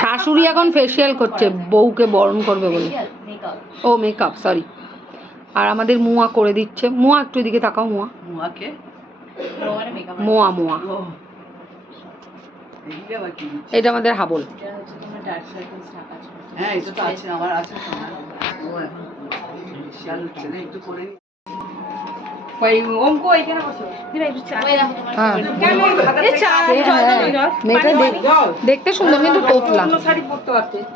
শাশুড়ি এখন ফেসিয়াল করছে বউকে বরণ করবে বলে। ও মেকআপ, সরি। আর আমাদের মুয়া করে দিচ্ছে। মুয়া একটু এদিকে তাকাও। মুয়া মুয়া এটা আমাদের হাবল। দেখতে সুন্দর কিন্তু তোতলা।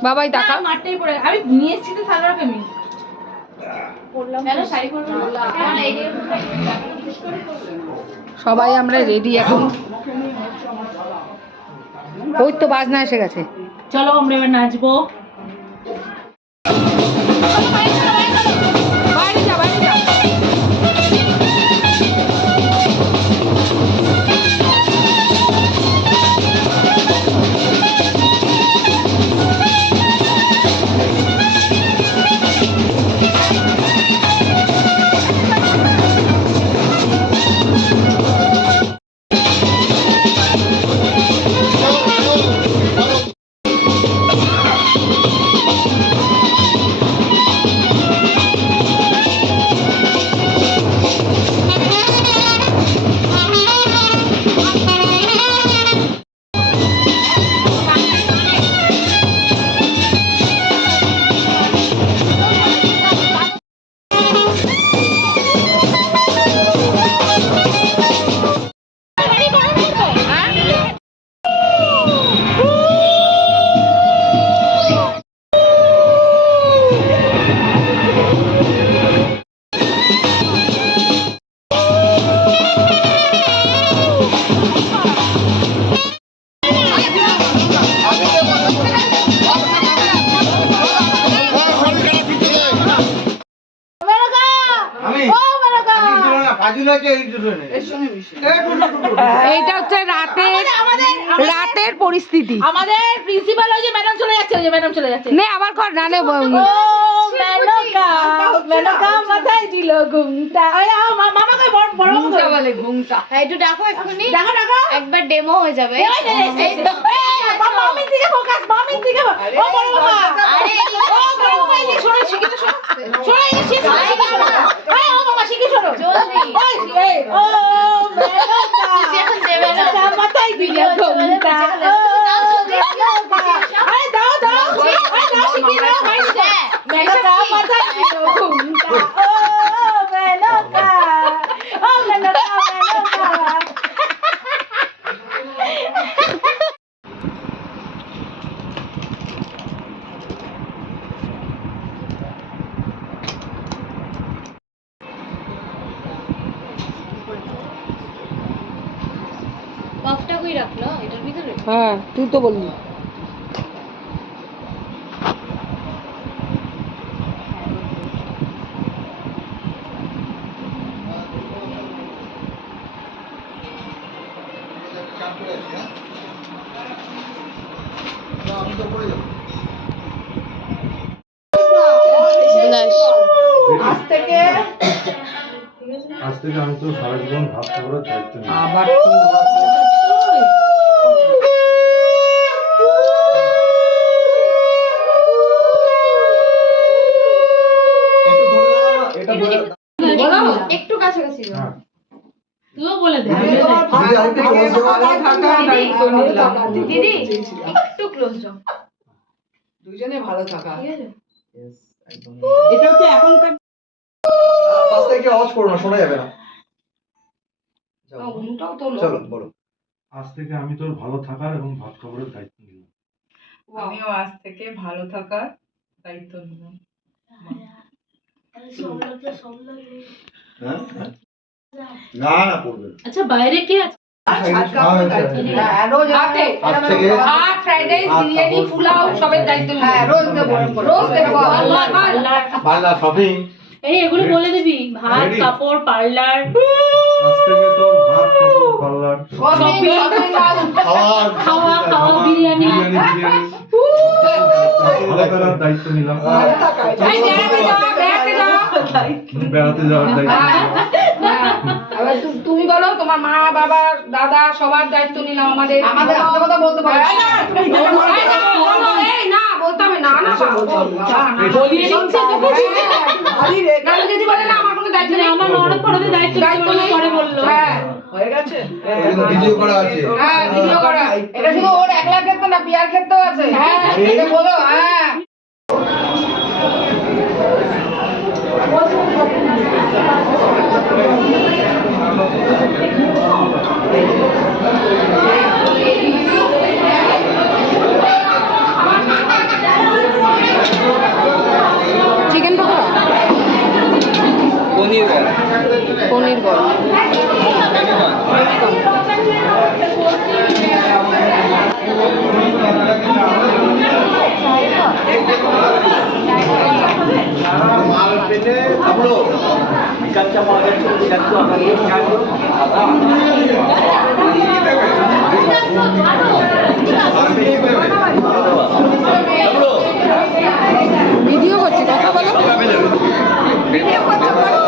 বাবাই দেখা সবাই আমরা রেডি এখন। ওই তো বাজনা এসে গেছে, চলো আমরা এবার নাচবো। এইটা হচ্ছে রাতের পরিস্থিতি। আমাদের প্রিন্সিপাল ওই যে ম্যাডাম চলে যাচ্ছে, নে আবার কর না নে। মেনকা মাথায় দিল ঘুমটা। মামাকে বড় ঘুমটা বলে ঘুমটা। একটু ডাকো এক্ষুনি, দেখো একবার ডেমো হয়ে যাবে। মামির দিকে ফোকাস, মামির দিকে। ও বড় বাবা, আরে ও বড় বাবা এই শোনো, শিখে শোনো, শোনো এই শিখে শোনো। আরে ও বাবা শিখে শোনো জলদি। ওই ও মেনকা মাথায় দিল ঘুমটা। আরে দাও আরে দাও শিখে দাও ভাই। মেনকা মাথায় দিল ঘুমটা। ও মেনকা পাফটা কই রাখলো এটার ভিতরে? হ্যাঁ তুই তো বললি। আজ থেকে আমি তো সারা জীবন ভাত খাবারের দায়িত্ব নিই। আবার একটু কাছাকাছি যাও। তুইও বলে দে। দিদি একটু ক্লোজ যাও। দুজনে ভালো থাকা। ঠিক আছে? এটা হচ্ছে এখনকার পাশ থেকে আওয়াজ করো না, শোনা যাবে না। ঘুমটাও তো চলো বলো। আজ থেকে আমি তোর ভালো থাকার এবং ভাত খাবারের দায়িত্ব নিলাম। আমিও আজ থেকে ভালো থাকার দায়িত্ব নিলাম। না না পড়বে। আচ্ছা বাইরে কে আছে? রোজ রাতে ভাত, ফ্রাইড রাইস, বিরিয়ানি, পোলাও সবের দায়িত্ব নিলাম। হ্যাঁ রোজ দেবো, রোজ দেবো। পার্লার শপিং এই এগুলো বলে দিবি, ভাত কাপড় পার্লার। আজ থেকে তোর ভাত কাপড় পার্লার খাওয়া বিরিয়ানি ভালো করার দায়িত্ব নিলাম। বেড়াতে যাওয়ার দায়িত্ব। তুমি বলো তোমার তোমার মা বাবা দাদা সবার দায়িত্ব নিলাম আমাদের কথা বলতে পারো এই না বলতে হবে না না বলিয়ে দিচ্ছে নাহলে যদি বলে না আমার কোনো দায়িত্ব নেই আমার ননদ পড়াতে দায়িত্ব নেই পরে বললো হ্যাঁ হয়ে গেছে ভিডিও করা আছে। হ্যাঁ ভিডিও করা এটা শুধু ওর একলার ক্ষেত্রে না পিয়ার ক্ষেত্রেও আছে হ্যাঁ এটা বলো হ্যাঁ চিকেন পকোড়া পনির বল মাল পেতে তারপর কাঁচা মাল ভিডিও করছি কথা বলো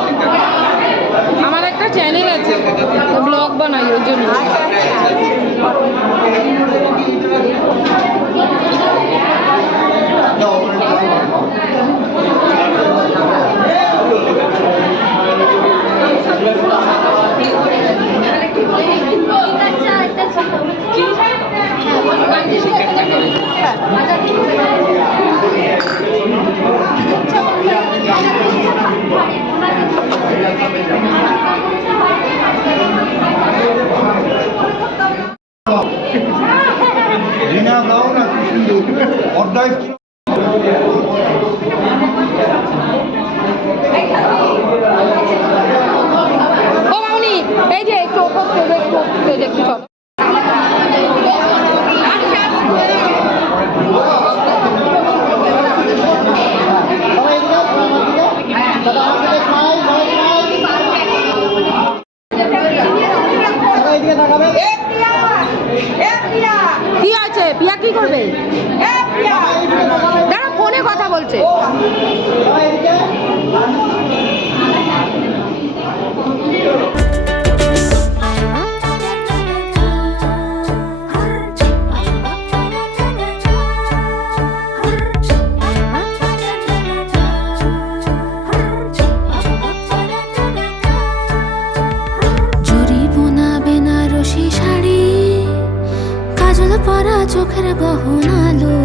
আমার একটা চ্যানেল আছে ব্লগ বানাই ওর জন্য রিনা দাও না কি সুন্দর অর্ডার ও মামনি এই যে একটু ওপর থেকে একটু চলো কি আছে পিয়া কি করবে দাঁড়া ফোনে কথা বলছে জরি বোনা বেনারসি শাড়ি কাজল পরা চোখের গহনা আলো